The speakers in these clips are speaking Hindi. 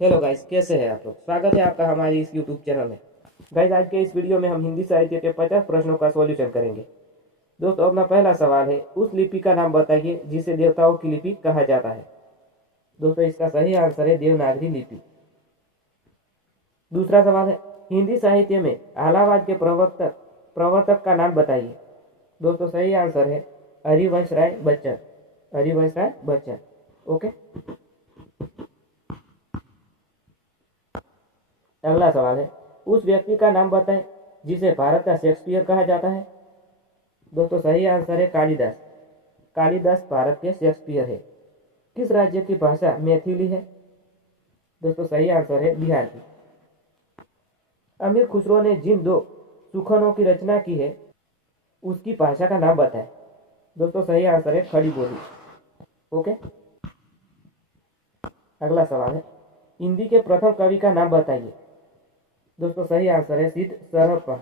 हेलो गाइस, कैसे हैं आप लोग। स्वागत है आपका हमारी इस यूट्यूब चैनल में। गाइस, आज के इस वीडियो में हम हिंदी साहित्य के 50 प्रश्नों का सॉल्यूशन करेंगे। दोस्तों, अपना पहला सवाल है, उस लिपि का नाम बताइए जिसे देवताओं की लिपि कहा जाता है। दोस्तों, इसका सही आंसर है देवनागरी लिपि। दूसरा सवाल है, हिंदी साहित्य में आलावाद के प्रवर्तक प्रवर्तक का नाम बताइए। दोस्तों, सही आंसर है हरिवंश राय बच्चन। हरिवंश राय बच्चन। ओके। अगला सवाल है, उस व्यक्ति का नाम बताएं जिसे भारत का शेक्सपियर कहा जाता है। दोस्तों, सही आंसर है कालिदास। कालिदास भारत के शेक्सपियर है। किस राज्य की भाषा मैथिली है। दोस्तों, सही आंसर है बिहार की। अमीर खुसरो ने जिन दो सुखनों की रचना की है उसकी भाषा का नाम बताएं। दोस्तों, सही आंसर है खड़ी बोली। ओके। अगला सवाल है, हिंदी के प्रथम कवि का नाम बताइए। दोस्तों, सही आंसर है सिद्ध सरहप्पा।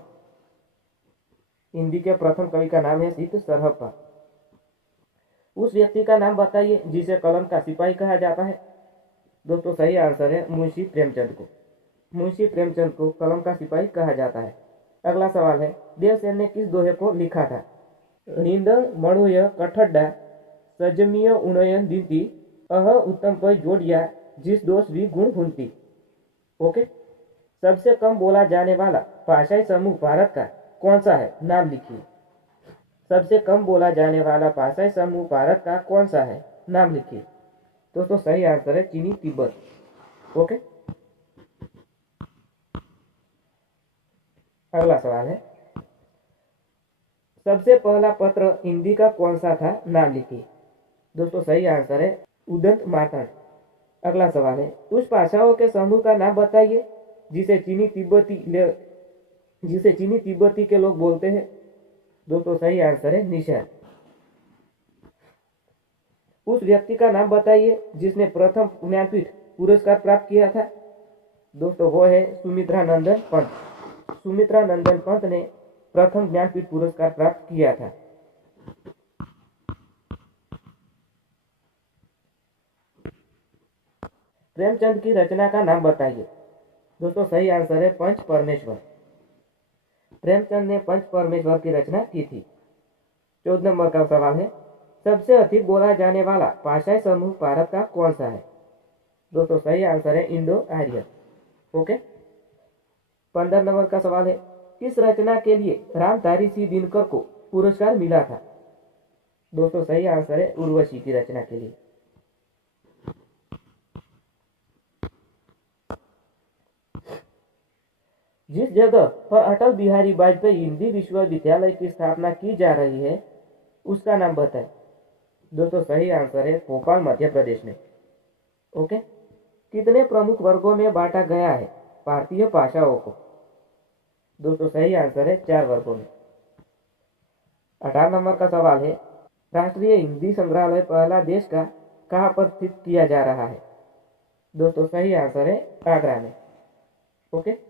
हिंदी के प्रथम कवि का नाम है सिद्ध सरहप्पा। उस व्यक्ति का नाम बताइए जिसे कलम का सिपाही कहा जाता है। दोस्तों, सही आंसर है मुंशी प्रेमचंद को। मुंशी प्रेमचंद को कलम का सिपाही कहा जाता है। अगला सवाल है, देवसेन ने किस दोहे को लिखा था। नींद मणुय कठड्डा सजमीय उन्नयन दीति अह उत्तम पर जोड़िया जिस दोष भी गुण भूनती। ओके। सबसे कम बोला जाने वाला भाषाई समूह भारत का कौन सा है, नाम लिखिए। सबसे कम बोला जाने वाला भाषाई समूह भारत का कौन सा है, नाम लिखिए। दोस्तों, सही आंसर है चीनी तिब्बत। ओके। अगला सवाल है, सबसे पहला पत्र हिंदी का कौन सा था, नाम लिखिए। दोस्तों, सही आंसर है उदंत मार्तंड। अगला सवाल है, उस भाषाओं के समूह का नाम बताइए जिसे चीनी तिब्बती के लोग बोलते हैं। दोस्तों, सही आंसर है निषाद। उस व्यक्ति का नाम बताइए जिसने प्रथम ज्ञानपीठ पुरस्कार प्राप्त किया था। दोस्तों, वो है सुमित्रा नंदन पंत। सुमित्रा नंदन पंत ने प्रथम ज्ञानपीठ पुरस्कार प्राप्त किया था। प्रेमचंद की रचना का नाम बताइए। दोस्तों, सही आंसर है पंच परमेश्वर। प्रेमचंद ने पंच परमेश्वर की रचना की थी। 14 नंबर का सवाल है, सबसे अधिक बोला जाने वाला भाषाई समूह भारत का कौन सा है। दोस्तों, सही आंसर है इंडो आर्यन। ओके। 15 नंबर का सवाल है, किस रचना के लिए रामधारी सिंह दिनकर को पुरस्कार मिला था। दोस्तों, सही आंसर है उर्वशी की रचना के लिए। जिस जगह पर अटल बिहारी वाजपेयी हिंदी विश्वविद्यालय की स्थापना की जा रही है उसका नाम बताएं। दोस्तों, सही आंसर है भोपाल, मध्य प्रदेश में। ओके। कितने प्रमुख वर्गों में बांटा गया है भारतीय भाषाओं को। दोस्तों, सही आंसर है 4 वर्गों में। 18 नंबर का सवाल है, राष्ट्रीय हिंदी संग्रहालय पहला देश का कहाँ पर स्थित किया जा रहा है। दोस्तों, सही आंसर है आगरा में। ओके।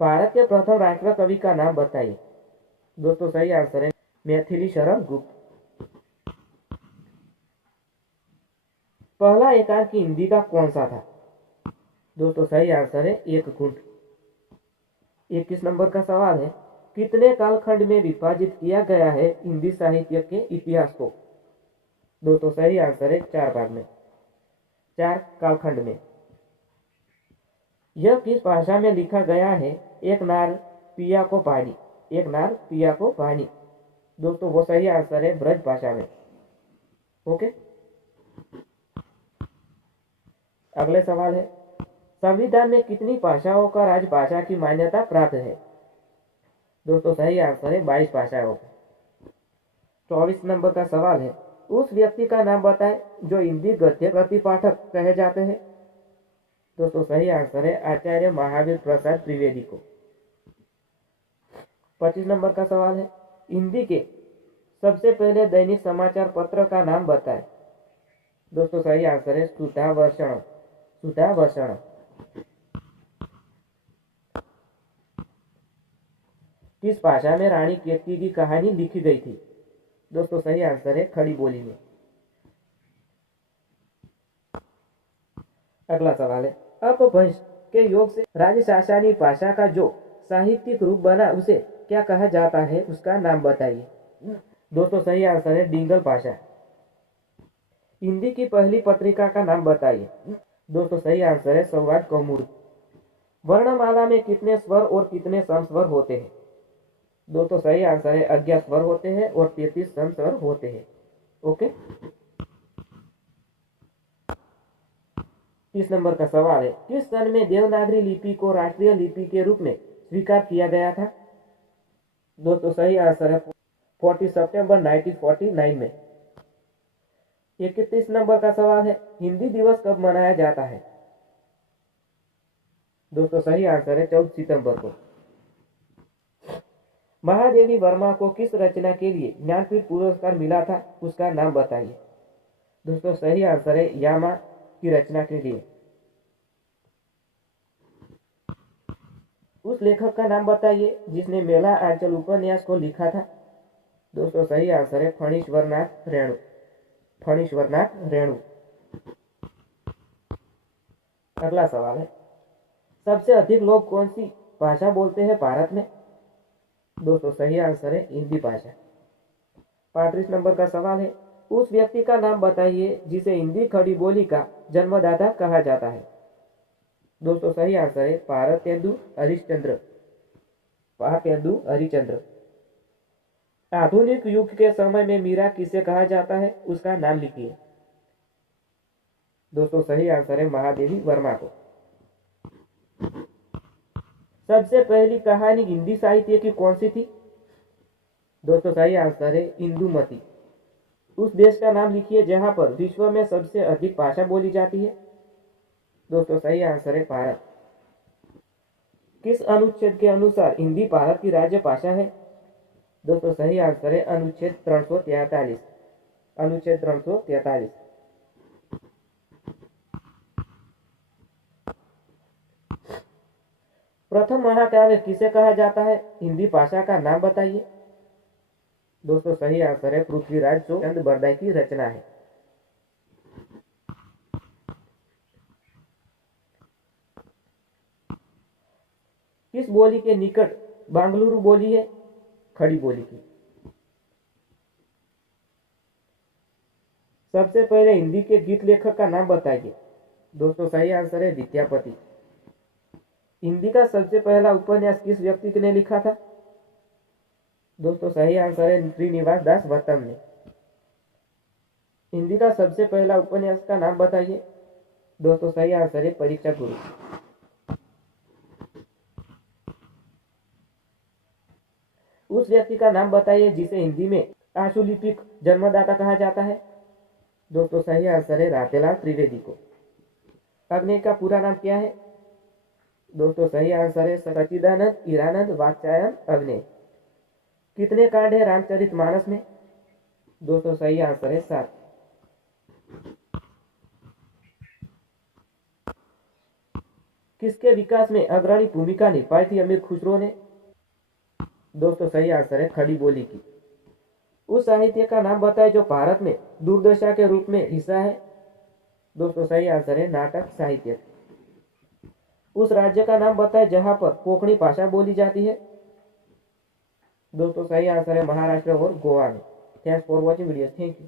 भारत के प्रथम राष्ट्र कवि का नाम बताइए। दोस्तों, सही आंसर है मैथिली शरण गुप्त। पहला एकांक हिंदी का कौन सा था। दोस्तों, सही आंसर है एक घुंट। 21 नंबर का सवाल है, कितने कालखंड में विभाजित किया गया है हिंदी साहित्य के इतिहास को। दोस्तों, सही आंसर है 4 भाग में, 4 कालखंड में। यह किस भाषा में लिखा गया है, एक नार पिया को पानी। एक नार पिया को पानी। दोस्तों, वो सही आंसर है ब्रज भाषा में। ओके। अगले सवाल है, संविधान में कितनी भाषाओं का राजभाषा की मान्यता प्राप्त है। दोस्तों, सही आंसर है 22 भाषाओं का। 24 नंबर का सवाल है, उस व्यक्ति का नाम बताएं जो हिंदी गद्य प्रतिपाठक कहे जाते हैं। दोस्तों, सही आंसर है आचार्य महावीर प्रसाद द्विवेदी को। 25 नंबर का सवाल है, हिंदी के सबसे पहले दैनिक समाचार पत्र का नाम बताएं। दोस्तों, सही आंसर है सुधावर्षण। सुधावर्षण। किस भाषा में रानी केतकी की कहानी लिखी गई थी। दोस्तों, सही आंसर है खड़ी बोली में। अगला सवाल है, अपभ्रंश के योग से राजशासनी भाषा का जो साहित्यिक रूप बना उसे क्या कहा जाता है, उसका नाम बताइए। दोस्तों सही आंसर है डिंगल भाषा। हिंदी की पहली पत्रिका का नाम बताइए। दोस्तों सही आंसर है संवाद कौमुदी। वर्णमाला में कितने स्वर और कितने समस्वर होते हैं। दोस्तों सही आंसर है 11 स्वर होते हैं और 33 समस्वर होते हैं। ओके, 30 नंबर का सवाल है, किस सन में देवनागरी लिपि को राष्ट्रीय लिपि के रूप में स्वीकार किया गया था। दोस्तों सही आंसर है 40 सितंबर 1949 में। 31 नंबर का सवाल है, हिंदी दिवस कब मनाया जाता है। दोस्तों सही आंसर है 14 सितंबर को। महादेवी वर्मा को किस रचना के लिए ज्ञानपीठ पुरस्कार मिला था, उसका नाम बताइए। दोस्तों सही आंसर है यामा की रचना के लिए। उस लेखक का नाम बताइए जिसने मेला आंचल उपन्यास को लिखा था। दोस्तों सही आंसर है फणीश्वरनाथ रेणु। फणीश्वरनाथ रेणु। अगला सवाल है, सबसे अधिक लोग कौन सी भाषा बोलते हैं भारत में। दोस्तों सही आंसर है हिंदी भाषा। 35 नंबर का सवाल है, उस व्यक्ति का नाम बताइए जिसे हिंदी खड़ी बोली का जन्मदाता कहा जाता है। दोस्तों सही आंसर है भारतेंदु हरिश्चंद्र। भारतेंदु हरिश्चंद्र। आधुनिक युग के समय में मीरा किसे कहा जाता है, उसका नाम लिखिए। दोस्तों सही आंसर है महादेवी वर्मा को। सबसे पहली कहानी हिंदी साहित्य की कौन सी थी। दोस्तों सही आंसर है इंदुमती। उस देश का नाम लिखिए जहां पर विश्व में सबसे अधिक भाषा बोली जाती है। दोस्तों सही आंसर है भारत। किस अनुच्छेद के अनुसार हिंदी भारत की राज्य भाषा है। दोस्तों सही आंसर है अनुच्छेद 343। अनुच्छेद 343। प्रथम महाकाव्य किसे कहा जाता है, हिंदी भाषा का नाम बताइए। दोस्तों सही आंसर है पृथ्वीराज चंद्र बरदाई की रचना है। किस बोली के निकट बांगलुरु बोली है, खड़ी बोली की। सबसे पहले हिंदी के गीत लेखक का नाम बताइए। दोस्तों सही आंसर है विद्यापति। हिंदी का सबसे पहला उपन्यास किस व्यक्ति ने लिखा था। दोस्तों सही आंसर है श्रीनिवास दास वर्तम ने। हिंदी का सबसे पहला उपन्यास का नाम बताइए। दोस्तों सही आंसर है परीक्षा गुरु। उस व्यक्ति का नाम बताइए जिसे हिंदी में आशुलिपिक जन्मदाता कहा जाता है। दोस्तों सही आंसर है राधेलाल त्रिवेदी को। अग्नि का पूरा नाम क्या है। दोस्तों सही आंसर है सच्चिदानंद हीरानंद वात्स्यायन अग्नि। कितने कांड है रामचरितमानस में। दोस्तों सही आंसर है 7। किसके विकास में अग्रणी भूमिका निभाई थी अमीर खुसरो ने। दोस्तों सही आंसर है खड़ी बोली की। उस साहित्य का नाम बताएं जो भारत में दुर्दशा के रूप में हिस्सा है। दोस्तों सही आंसर है नाटक साहित्य। उस राज्य का नाम बताएं जहां पर कोंकणी भाषा बोली जाती है। दोस्तों सही आंसर है महाराष्ट्र और गोवा में। Thanks for watching video. Thank you.